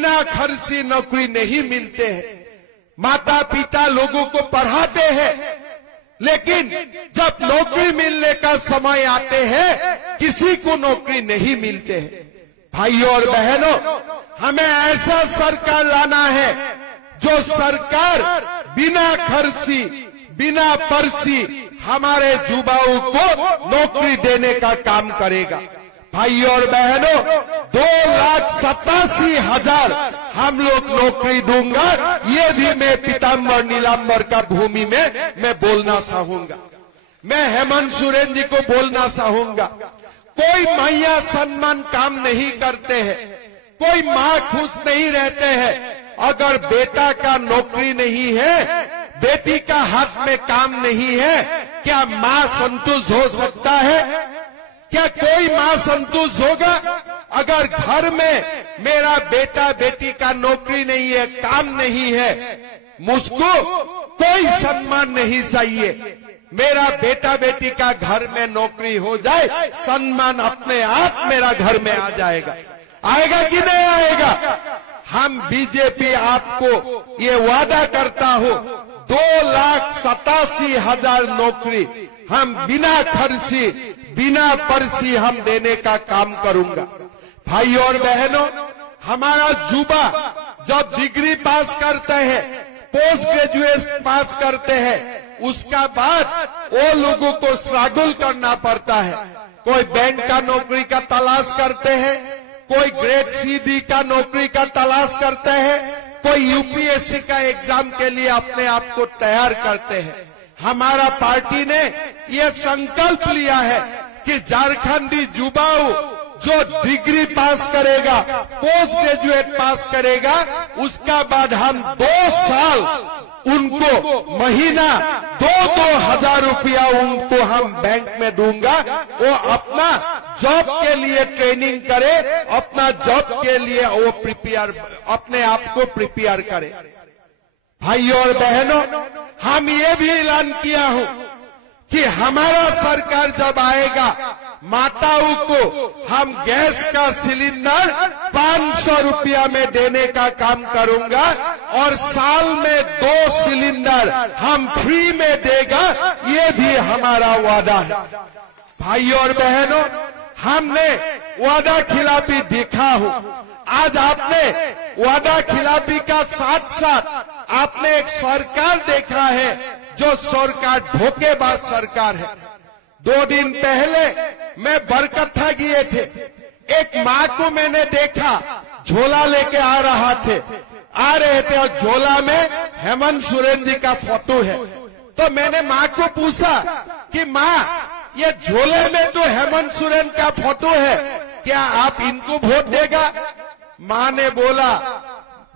बिना खर्ची नौकरी नहीं मिलते हैं। माता पिता लोगों को पढ़ाते हैं, लेकिन जब नौकरी मिलने का समय आते हैं किसी को नौकरी नहीं मिलते हैं। भाइयों और बहनों, हमें ऐसा सरकार लाना है जो सरकार बिना खर्ची बिना पर्ची हमारे युवाओं को नौकरी देने का काम करेगा। भाइयों और बहनों, 2,87,000 हम लोग नौकरी दूंगा, ये भी मैं पीताम्बर नीलांबर का भूमि में मैं बोलना चाहूंगा। मैं हेमंत सोरेन जी को बोलना चाहूंगा, कोई मैया सम्मान काम नहीं करते हैं, कोई माँ खुश नहीं रहते हैं अगर बेटा का नौकरी नहीं है, बेटी का हाथ में काम नहीं है। क्या माँ संतुष्ट हो सकता है? क्या कोई माँ संतुष्ट होगा अगर घर में मेरा बेटा बेटी का नौकरी नहीं है, काम नहीं है, मुझको कोई सम्मान नहीं चाहिए। मेरा बेटा बेटी का घर में नौकरी हो जाए, सम्मान अपने आप मेरा घर में आ जाएगा। आएगा कि नहीं आएगा? हम बीजेपी आपको ये वादा करता हो, 2,87,000 नौकरी हम बिना खर्ची बिना पर्ची हम देने का काम करूंगा। भाइयों और बहनों, हमारा युवा जब डिग्री पास करते हैं, पोस्ट ग्रेजुएट पास करते हैं, उसका बाद वो लोगों को स्ट्रगल करना पड़ता है। कोई बैंक का नौकरी का तलाश करते हैं, कोई ग्रेड सी का नौकरी का तलाश करते हैं, कोई यूपीएससी का एग्जाम के लिए अपने आप को तैयार करते हैं। हमारा पार्टी ने ये संकल्प लिया है कि झारखंडी युवाओं जो डिग्री पास करेगा, पोस्ट ग्रेजुएट पास करेगा, उसका बाद हम 2 साल उनको महीना 2-2 हजार रुपया उनको हम बैंक में दूंगा। वो अपना जॉब के लिए ट्रेनिंग करे, अपना जॉब के लिए वो अपने आप को प्रिपेयर करे। भाइयों और बहनों, हम ये भी ऐलान किया हूं कि हमारा सरकार जब आएगा, माताओं को हम गैस का सिलेंडर 500 रुपया में देने का काम करूंगा और साल में 2 सिलेंडर हम फ्री में देगा, ये भी हमारा वादा है। भाइयों और बहनों, हमने वादा खिलाफी देखा हो। आज आपने वादा खिलाफी का साथ साथ आपने एक सरकार देखा है जो सरकार धोखेबाज सरकार है। 2 दिन पहले मैं बरकट्ठा गए थे, एक माँ को मैंने देखा झोला लेके आ रहे थे और झोला में हेमंत सोरेन जी का फोटो है। तो मैंने माँ को पूछा कि माँ, ये झोले में तो हेमंत सोरेन का फोटो है, क्या आप इनको वोट देगा? माँ ने बोला,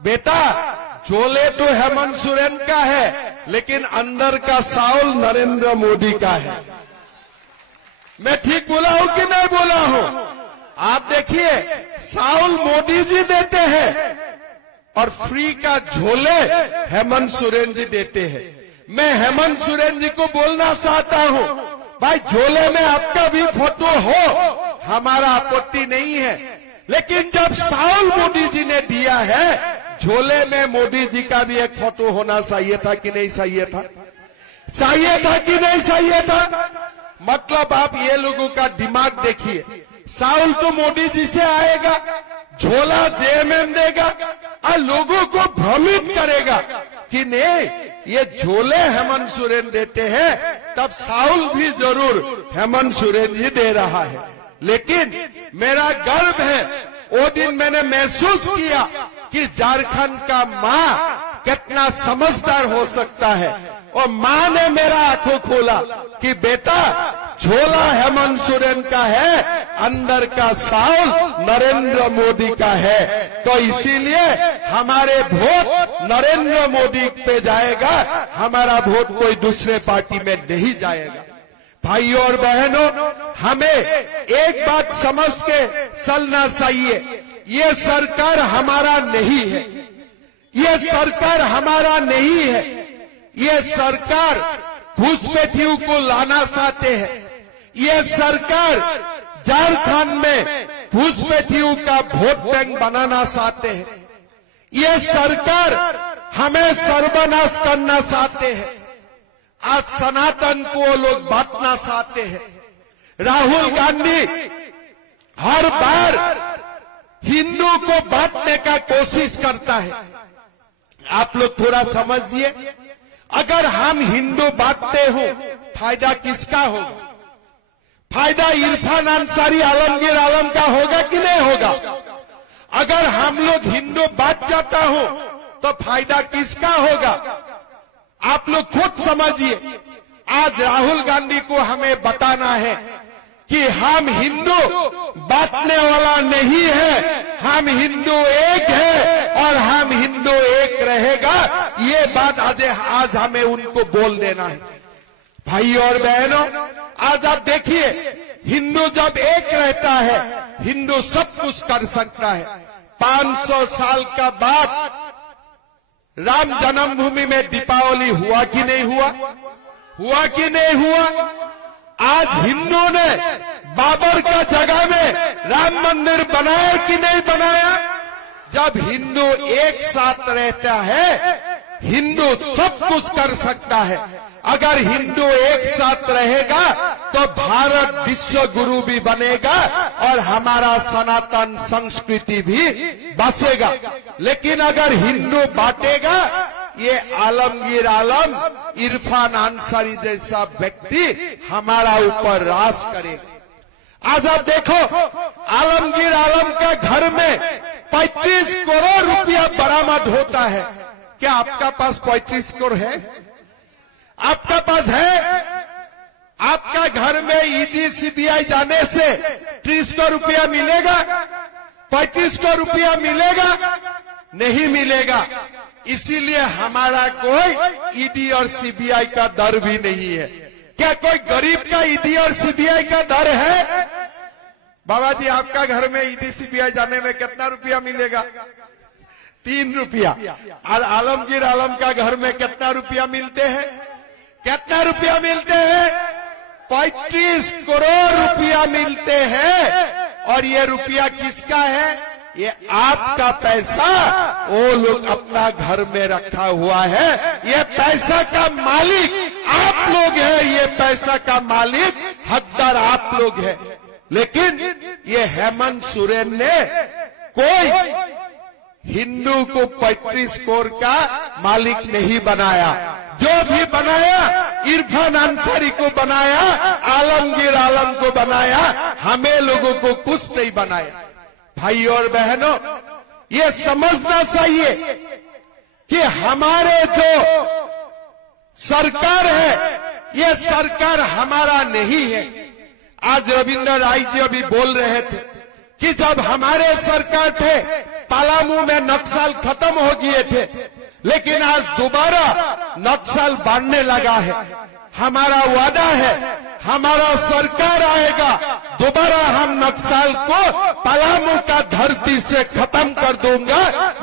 बेटा झोले तो हेमंत सोरेन का है, लेकिन अंदर का साउल नरेंद्र मोदी का है। मैं ठीक बोला हूं कि नहीं बोला हूं? आप देखिए, साउल मोदी जी देते हैं और फ्री का झोले हेमंत सोरेन जी देते हैं। मैं हेमंत सोरेन जी को बोलना चाहता हूं, भाई झोले में आपका भी फोटो हो, हमारा आपत्ति नहीं है, लेकिन जब साउल मोदी जी ने दिया है, झोले में मोदी जी का भी एक फोटो होना चाहिए था कि नहीं चाहिए था? चाहिए था कि नहीं चाहिए था? मतलब आप ये लोगों का दिमाग देखिए, साउल तो मोदी जी से आएगा, झोला जेएमएम देगा और लोगों को भ्रमित करेगा कि नहीं, ये झोले हेमंत सोरेन देते हैं, तब साउल भी जरूर हेमंत सोरेन ही दे रहा है। लेकिन मेरा गर्व है, वो दिन मैंने महसूस किया कि झारखंड का माँ कितना समझदार हो सकता है। और माँ ने मेरा आंखों खोला कि बेटा झोला हेमंत सोरेन का है, अंदर का साउल नरेंद्र मोदी का है। तो इसीलिए हमारे वोट नरेंद्र मोदी पे जाएगा, हमारा वोट कोई दूसरे पार्टी में नहीं जाएगा। भाइयों और बहनों, हमें एक बात समझ के चलना चाहिए, ये सरकार हमारा नहीं है, ये सरकार हमारा नहीं है। ये सरकार घुसपैठियों को लाना चाहते हैं, ये सरकार झारखंड में घुसपैठियों का वोट बैंक बनाना चाहते हैं। ये सरकार हमें सर्वनाश करना चाहते हैं। आज सनातन को वो लोग बांटना चाहते हैं। राहुल गांधी हर बार हिंदू को बांटने का कोशिश करता है। आप लोग थोड़ा समझिए, अगर हम हिंदू बांटते हो फायदा किसका होगा? फायदा इरफान अंसारी आलमगीर आलम का होगा कि नहीं होगा? अगर हम लोग हिंदू बांट जाता हो तो फायदा किसका होगा? आप लोग खुद समझिए। आज राहुल गांधी को हमें बताना है कि हम हिंदू बांटने वाला नहीं है, हम हिंदू एक है और हम हिंदू एक रहेगा। ये बात आज हमें उनको बोल देना है। भाई और बहनों, आज आप देखिए, हिंदू जब एक रहता है, हिंदू सब कुछ कर सकता है। 500 साल का बाद राम जन्मभूमि में दीपावली हुआ कि नहीं हुआ? हुआ कि नहीं हुआ? आज हिंदू ने बाबर का जगह में राम मंदिर बनाया कि नहीं बनाया? जब हिंदू एक साथ रहता है, हिंदू सब कुछ कर सकता है। अगर हिंदू एक साथ रहेगा तो भारत विश्व गुरु भी बनेगा और हमारा सनातन संस्कृति भी बचेगा। लेकिन अगर हिंदू बांटेगा, ये आलमगीर आलम, इरफान अंसारी जैसा व्यक्ति हमारा ऊपर राज करेगा। आज आप देखो, आलमगीर आलम का घर में 35 करोड़ रुपया बरामद होता है। क्या आपका पास 35 करोड़ है? आपका पास है? आपका घर में ईडी सीबीआई जाने से 30 करोड़ रुपया मिलेगा? 35 करोड़ रुपया मिलेगा? नहीं मिलेगा। इसीलिए हमारा कोई ईडी और सीबीआई का डर भी नहीं है। क्या कोई गरीब का ईडी और सीबीआई का डर है? बाबा जी, आपका घर में ईडी सीबीआई जाने में कितना रुपया मिलेगा? 3 रुपया। और आलमगीर आलम का घर में कितना रुपया मिलते हैं? कितना रुपया मिलते हैं? 35 करोड़ रुपया मिलते हैं। और ये रुपया किसका है? ये आपका पैसा वो लोग अपना घर में रखा हुआ है। ये पैसा का मालिक आप लोग हैं, ये पैसा का मालिक हकदार आप लोग हैं। लेकिन ये हेमंत सोरेन ने कोई हिंदू को 35 करोड़ का मालिक नहीं बनाया। जो भी बनाया, इरफान अंसारी को बनाया, आलमगीर आलम को बनाया, हमें लोगों को कुछ नहीं बनाया। भाई और बहनों, ये समझना चाहिए कि हमारे जो सरकार है, ये सरकार हमारा नहीं है। आज रविंद्र राय जी अभी बोल रहे थे कि जब हमारे सरकार थे, पलामू में नक्सल खत्म हो गए थे, लेकिन आज दोबारा नक्सल बढ़ने लगा है। हमारा वादा है, हमारा सरकार आएगा, दोबारा हम नक्सल को पलामू का धरती से खत्म कर दूंगा।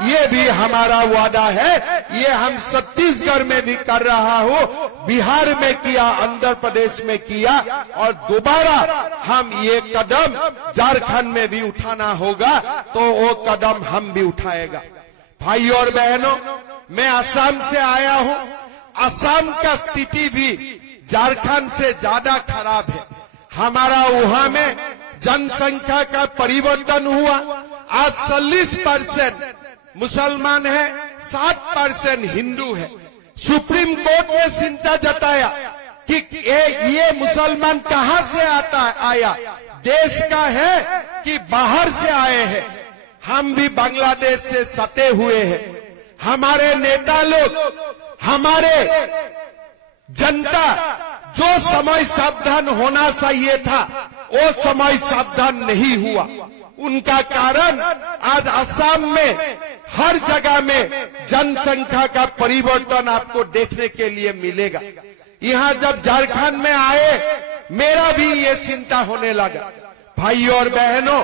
ये भी हमारा वादा है। ये हम छत्तीसगढ़ में भी कर रहा हूँ, बिहार में किया, आंध्र प्रदेश में किया, और दोबारा हम ये कदम झारखंड में भी उठाना होगा तो वो कदम हम भी उठाएगा। भाई और बहनों, मैं असम से आया हूँ। असम का स्थिति भी झारखंड से ज्यादा खराब है। हमारा वहां में जनसंख्या का परिवर्तन हुआ। आज 40% मुसलमान है, 7% हिंदू है। सुप्रीम कोर्ट ने चिंता जताया कि ये मुसलमान कहां से आया, देश का है कि बाहर से आए हैं। हम भी बांग्लादेश से सटे हुए हैं। हमारे नेता लोग, हमारे जनता जो समय सावधान होना चाहिए था, वो समय सावधान नहीं हुआ। उनका कारण आज असम में हर जगह में जनसंख्या का परिवर्तन आपको देखने के लिए मिलेगा। यहाँ जब झारखंड में आए, मेरा भी ये चिंता होने लगा। भाई और बहनों,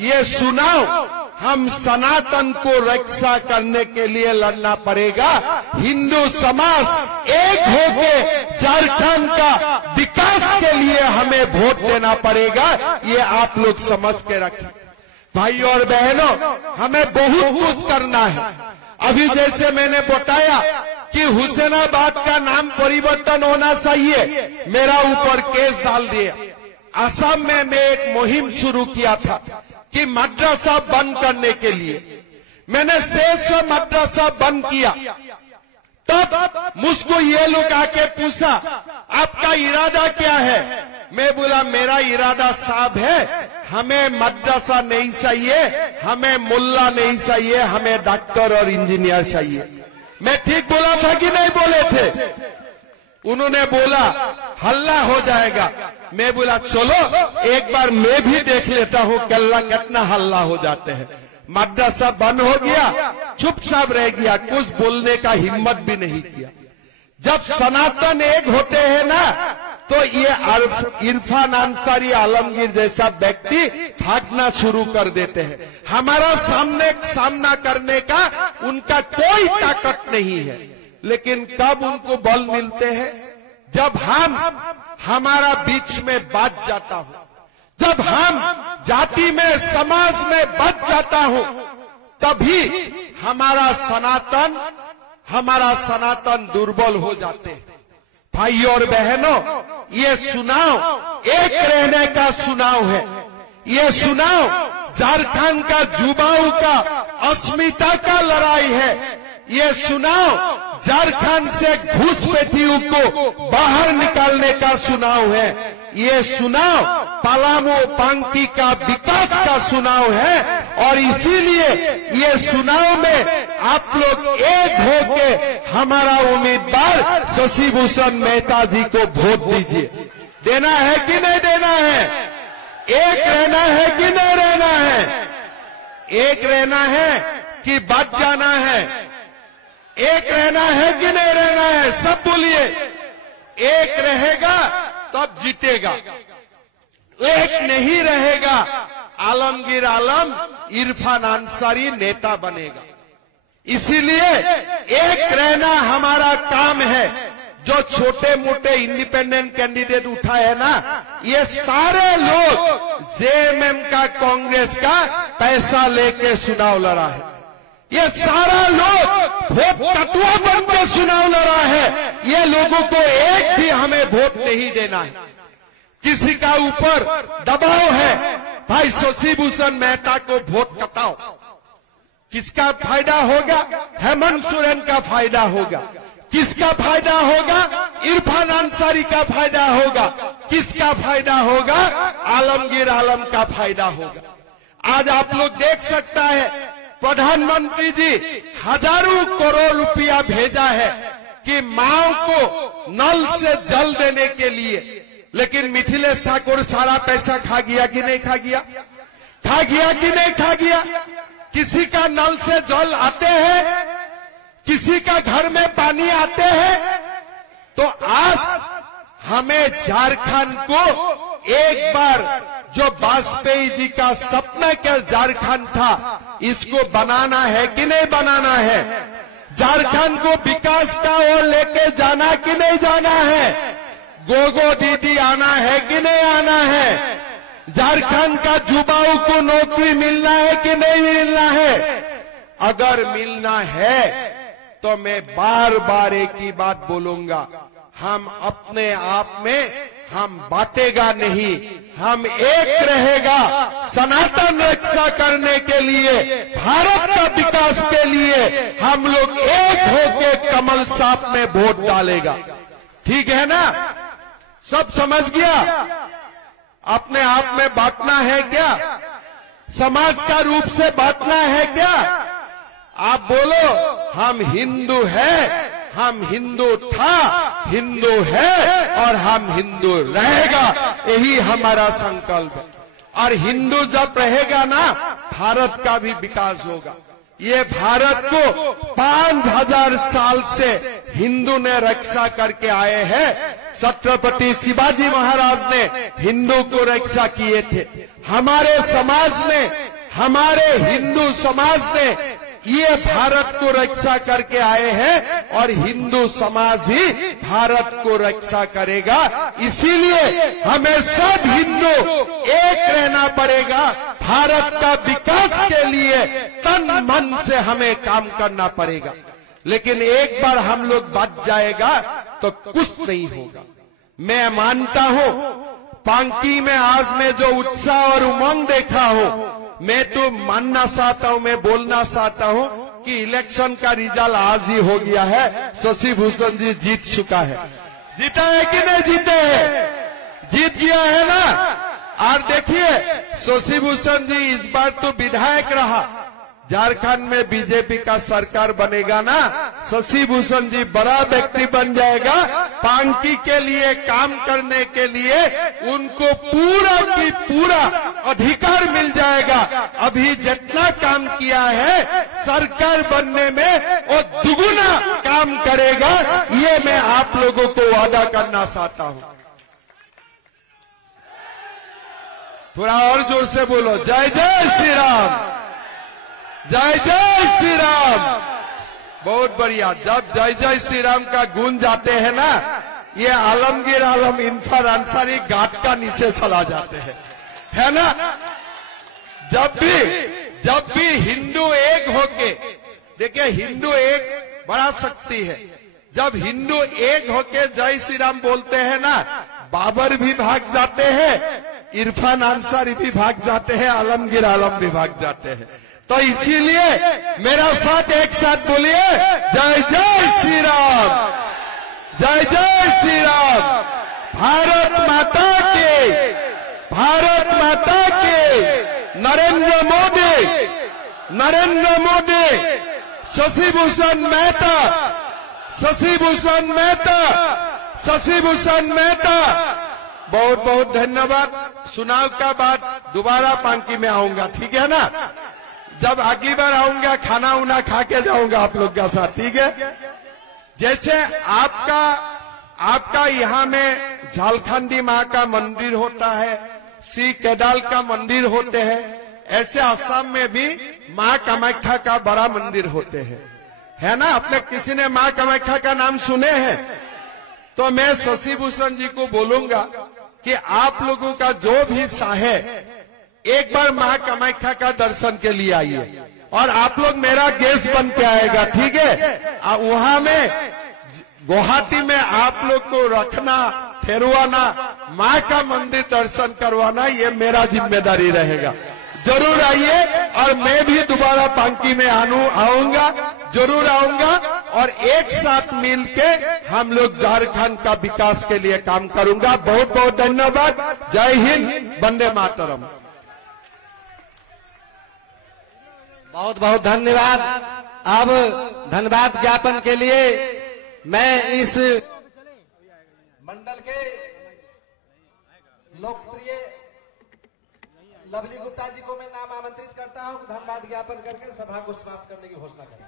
ये सुनाओ, हम सनातन को रक्षा करने के लिए लड़ना पड़ेगा। हिंदू समाज एक होके झारखंड का विकास के लिए हमें वोट देना पड़ेगा। ये आप लोग समझ के रखें। भाई और बहनों, हमें बहुत कुछ करना है। अभी जैसे मैंने बताया कि हुसैनाबाद का नाम परिवर्तन होना चाहिए, मेरा ऊपर केस डाल दिया। असम में मैं एक मुहिम शुरू किया था कि मदरसा बंद करने के लिए, मैंने 600 मदरसा बंद किया। तब मुझको ये लोग आके पूछा आपका इरादा क्या है? मैं बोला मेरा इरादा साफ है, हमें मदरसा नहीं चाहिए, हमें मुल्ला नहीं चाहिए, हमें डॉक्टर और इंजीनियर चाहिए। मैं ठीक बोला था कि नहीं बोले थे? उन्होंने बोला हल्ला हो जाएगा। मैं बोला चलो एक बार मैं भी देख लेता हूँ कल्ला कितना हल्ला हो जाते हैं। मदरसा बंद हो गया, चुपचाप रह गया, कुछ बोलने का हिम्मत भी नहीं किया। जब सनातन एक होते हैं ना, तो ये इरफान अंसारी आलमगीर जैसा व्यक्ति भागना शुरू कर देते हैं। हमारा सामना करने का उनका कोई ताकत नहीं है। लेकिन कब उनको बल मिलते हैं? जब हमारा बीच में बच जाता हूं, जब हम जाति में समाज में बच जाता हूं, तभी हमारा सनातन दुर्बल हो जाते हैं। भाई और बहनों, ये चुनाव एक रहने का चुनाव है। ये चुनाव झारखंड का युवाओं का अस्मिता का लड़ाई है। ये चुनाव झारखंड से घुसपैठियों को बाहर निकालने का चुनाव है। ये चुनाव पलामू पांकी का विकास का चुनाव है। और इसीलिए ये चुनाव में आप लोग एक होके हमारा उम्मीदवार शशि भूषण मेहता जी को वोट दीजिए। देना है कि नहीं देना है? एक रहना है कि नहीं रहना है? एक रहना है कि बच जाना है? एक रहना है कि नहीं रहना है? सब बोलिए। एक रहेगा तब जीतेगा, एक नहीं रहेगा आलमगीर आलम इरफान अंसारी नेता बनेगा। इसीलिए एक रहना हमारा काम है। जो छोटे मोटे इंडिपेंडेंट कैंडिडेट उठा है ना, ये सारे लोग जेएमएम का कांग्रेस का पैसा लेके चुनाव लड़ा है। ये सारा लोग वोट कटुआ बन के चुनाव लड़ा है। ये लोगों को एक भी हमें वोट नहीं देना है। किसी का ऊपर दबाव है, भाई शशि भूषण मेहता को वोट कटाओ। किसका फायदा होगा? हेमंत सोरेन का फायदा होगा। किसका फायदा होगा? इरफान अंसारी का फायदा होगा। किसका फायदा होगा? आलमगीर आलम का फायदा होगा। आज आप लोग देख सकता है, प्रधानमंत्री जी हजारों करोड़ रुपया भेजा है कि माओ को नल से जल देने के लिए। लेकिन मिथिलेश ठाकुर सारा पैसा खा गया कि नहीं खा गया? खा गया कि नहीं खा गया? किसी का नल से जल आते हैं, किसी का घर में पानी आते हैं। तो आज हमें झारखंड को एक बार जो वाजपेयी जी का सपना क्या झारखंड था, इसको बनाना है कि नहीं बनाना है? झारखंड को विकास का ओर लेके जाना कि नहीं जाना है? गोगो दीदी आना है कि नहीं आना है? झारखंड का युवाओं को नौकरी मिलना है कि नहीं मिलना है? अगर मिलना है तो मैं बार बार एक ही बात बोलूंगा, हम अपने आप में हम बांटेगा नहीं, हम एक रहेगा। सनातन रक्षा करने के लिए, भारत का विकास के लिए हम लोग एक होके कमल साफ में वोट डालेगा। ठीक है ना? सब समझ गया? अपने आप में बांटना है क्या? समाज का रूप से बांटना है क्या? आप बोलो हम हिंदू है, हम हिंदू था, हिंदू है और हम हिंदू रहेगा। यही हमारा संकल्प है। और हिंदू जब रहेगा ना, भारत का भी विकास होगा। ये भारत को 5000 साल से हिंदू ने रक्षा करके आए हैं। छत्रपति शिवाजी महाराज ने हिंदू को रक्षा किए थे। हमारे समाज में, हमारे हिंदू समाज ने ये भारत को रक्षा करके आए हैं और हिंदू समाज ही भारत को रक्षा करेगा। इसीलिए हमें सब हिंदू एक रहना पड़ेगा। भारत का विकास के लिए तन मन से हमें काम करना पड़ेगा। लेकिन एक बार हम लोग बच जाएगा तो कुछ नहीं होगा। मैं मानता हूं पांकी में आज मैं जो उत्साह और उमंग देखा हूं, मैं तो मानना चाहता हूं, मैं बोलना चाहता हूं कि इलेक्शन का रिजल्ट आज ही हो गया है। शशि भूषण जी जीत चुका है। जीता है कि नहीं जीते हैं? जीत गया है ना। और देखिए शशि भूषण जी इस बार तो विधायक रहा। झारखंड में बीजेपी का सरकार बनेगा ना, शशि भूषण जी बड़ा व्यक्ति बन जाएगा। पांकी के लिए काम करने के लिए उनको पूरा की पूरा अधिकार मिल जाएगा। अभी जितना काम किया है सरकार बनने में वो दुगुना काम करेगा। ये मैं आप लोगों को वादा करना चाहता हूं। थोड़ा और जोर से बोलो, जय जय श्री राम, जय जय श्री राम। बहुत बढ़िया। जब जय जय श्री राम का गूंज जाते हैं ना, ये आलमगीर आलम इरफान अंसारी घाट का नीचे चला जाते हैं, है ना। जब भी हिंदू एक होके, देखिए हिंदू एक बड़ा शक्ति है। जब हिंदू एक होके जय श्री राम बोलते हैं ना, बाबर भी भाग जाते हैं, इरफान अंसारी भी भाग जाते हैं, आलमगीर आलम भी भाग जाते हैं। तो इसीलिए मेरा साथ एक साथ बोलिए, जय जय श्री राम, जय जय श्री राम। भारत माता के, भारत माता के। नरेंद्र मोदी, नरेंद्र मोदी, शशि भूषण मेहता, शशि भूषण मेहता, शशि भूषण मेहता। बहुत बहुत धन्यवाद। चुनाव का बाद दोबारा पांकी में आऊंगा, ठीक है ना। जब अगली बार आऊंगा खाना उना खा के जाऊंगा आप लोग के साथ, ठीक है। जैसे आपका यहाँ में झालखंडी माँ का मंदिर होता है, श्री केदाल का मंदिर होते हैं, ऐसे असम में भी माँ कामाख्या का बड़ा मंदिर होते हैं, है ना। अपने किसी ने माँ कामाख्या का नाम सुने हैं? तो मैं शशि भूषण जी को बोलूंगा कि आप लोगों का जो भी चाहे एक बार माँ कामाख्या का दर्शन के लिए आइए और आप लोग मेरा गेस्ट बन के आएगा, ठीक है। वहां में गुवाहाटी में आप लोग को रखना, ठहरवाना, माँ का मंदिर दर्शन करवाना, ये मेरा जिम्मेदारी रहेगा। जरूर आइए और मैं भी दोबारा पांकी में आऊंगा, जरूर आऊंगा और एक साथ मिलके हम लोग झारखंड का विकास के लिए काम करूंगा। बहुत बहुत धन्यवाद। जय हिंद, वंदे मातरम। बहुत बहुत धन्यवाद। अब धन्यवाद ज्ञापन के लिए मैं इस मंडल के लोकप्रिय लवली गुप्ता जी को मैं नाम आमंत्रित करता हूं। धन्यवाद ज्ञापन करके सभा को समाप्त करने की घोषणा करें।